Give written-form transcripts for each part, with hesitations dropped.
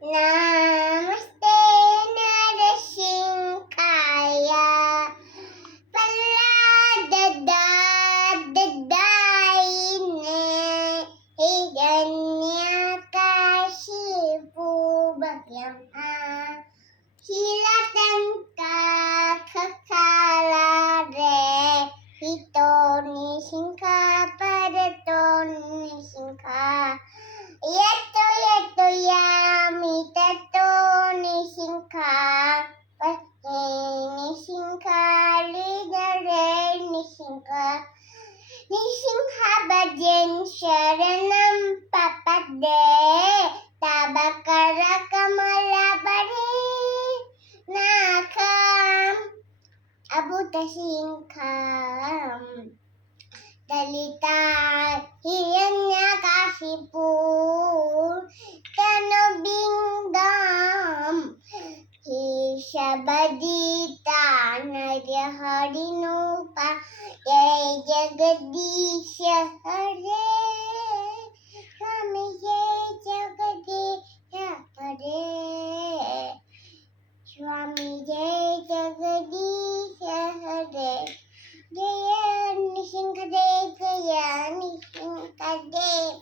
Namaste Narasinkaya Palladadaine Higanyakashipu Bhagyam Hilatanka Kakalare Hitoni Shinka Padatoni Shinka Yeto yeto yami tato nishinka nishinka lidare nishinka bhajan sharanam papade tabakara kamala bari nakam abutasinkham Dalita Hiranyakashipu Tanobingam Hishabadita Nariharinupa Jai Jagadisha Hare Swami Jai Jagadisha Hare Swami Jai Jagadisha Hare Jaya Nishinkadev, Jaya Nishinkadev,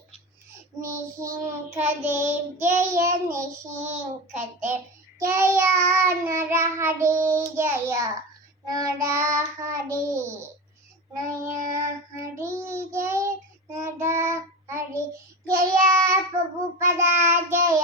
Nishinkadev, Jaya Nishinkadev, Jaya Narahari, Jaya Narahari, Narahari, Jaya Narahari, Jaya Prabhupada, Jaya